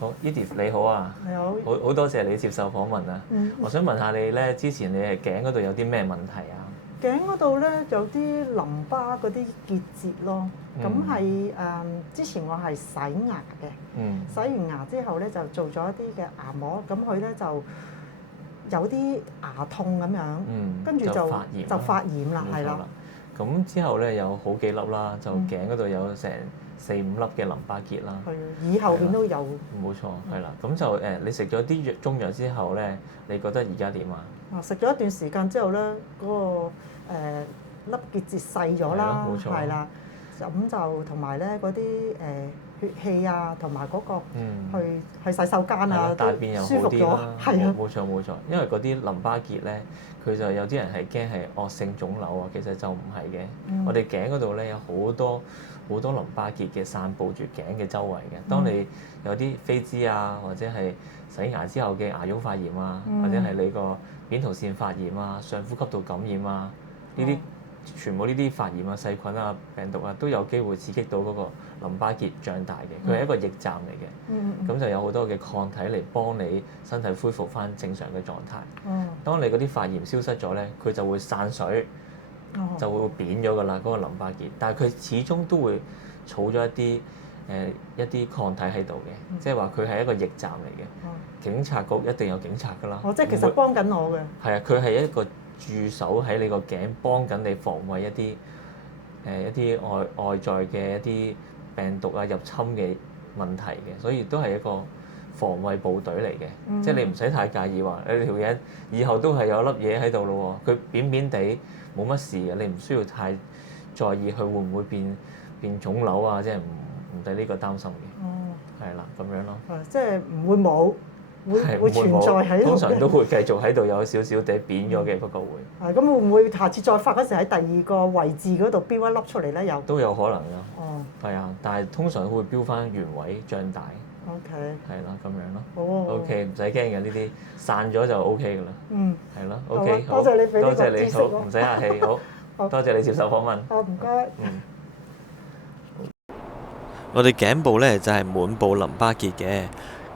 好，Edith 你好啊，你好。好多謝你接受訪問啊。我想問下你咧，之前你係頸嗰度有啲咩問題啊？頸嗰度咧有啲淋巴嗰啲結節咯，咁係之前我係洗牙嘅，洗完牙之後咧就做咗一啲嘅牙膜，咁佢咧就有啲牙痛咁樣，跟住就發炎啦，係啦。咁之後咧有好幾粒啦，就頸嗰度有成4-5粒嘅淋巴結啦。係，耳後邊都有。冇錯，係啦。咁就你食咗啲中藥之後咧，你覺得而家點啊？食咗一段時間之後咧，嗰個粒結節細咗啦，係啦，咁就同埋咧嗰啲血氣啊，同埋嗰個去洗手間啊，大便又好啲啦。係啊，冇錯，因為嗰啲淋巴結咧，佢就有啲人係驚係惡性腫瘤啊，其實就唔係嘅。我哋頸嗰度咧有好多淋巴結嘅散佈住頸嘅周圍嘅。當你有啲飛滋啊，或者係洗牙之後嘅牙肉發炎啊，或者係你個扁桃腺發炎啊、上呼吸道感染啊，呢啲全部呢啲發炎啊、細菌啊、病毒啊，都有機會刺激到嗰個淋巴結脹大嘅。佢係一個驛站嚟嘅，咁就有好多嘅抗體嚟幫你身體恢復翻正常嘅狀態。當你嗰啲發炎消失咗咧，佢就會散水，就會扁咗噶啦嗰個淋巴結。但係佢始終都會儲咗一啲抗體喺度嘅，即係話佢係一個驛站嚟嘅。警察局一定有警察噶啦。即係其實幫緊我嘅。係啊，佢係一個駐守喺你個頸，幫緊你防衞一啲外在嘅一啲病毒啊入侵嘅問題嘅，所以都係一個防衞部隊嚟嘅。即係你唔使太介意話你條頸以後都係有粒嘢喺度咯喎，佢扁扁地冇乜事嘅，你唔需要太在意佢會唔會變腫瘤啊，即係唔使呢個擔心嘅。係啦，咁樣咯。即係唔會冇。會存在喺度，通常都會繼續喺度有少少地扁咗嘅，不過會。咁會唔會下次再發嗰時喺第二個位置嗰度標一粒出嚟咧？又都有可能㗎。係啊，但係通常會標翻原位脹大。OK。係啦，咁樣咯。好。OK，唔使驚嘅，呢啲散咗就 OK 㗎啦。係咯。OK，多謝你俾呢個知識。好，唔使客氣，好。多謝你接受訪問。唔該。我哋頸部咧就係滿布淋巴結嘅。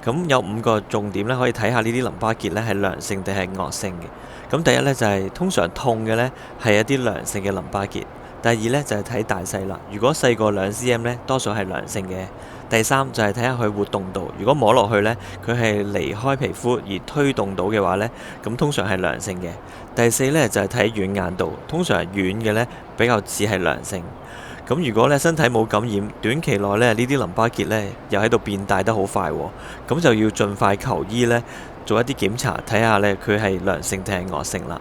咁有5個重點咧，可以睇下呢啲淋巴結咧係良性定係惡性嘅。咁第一咧就係通常痛嘅咧係一啲良性嘅淋巴結。第二咧就係睇大細啦。如果細過2 cm 咧，多數係良性嘅。第三就係睇下佢活動度。如果摸落去咧，佢係離開皮膚而推動到嘅話咧，咁通常係良性嘅。第四咧就係睇軟硬度，通常係軟嘅咧比較似係良性。咁如果咧身體冇感染，短期內咧呢啲淋巴結咧又喺度變大得好快喎，咁就要盡快求醫咧，做一啲檢查，睇下咧佢係良性定係惡性啦。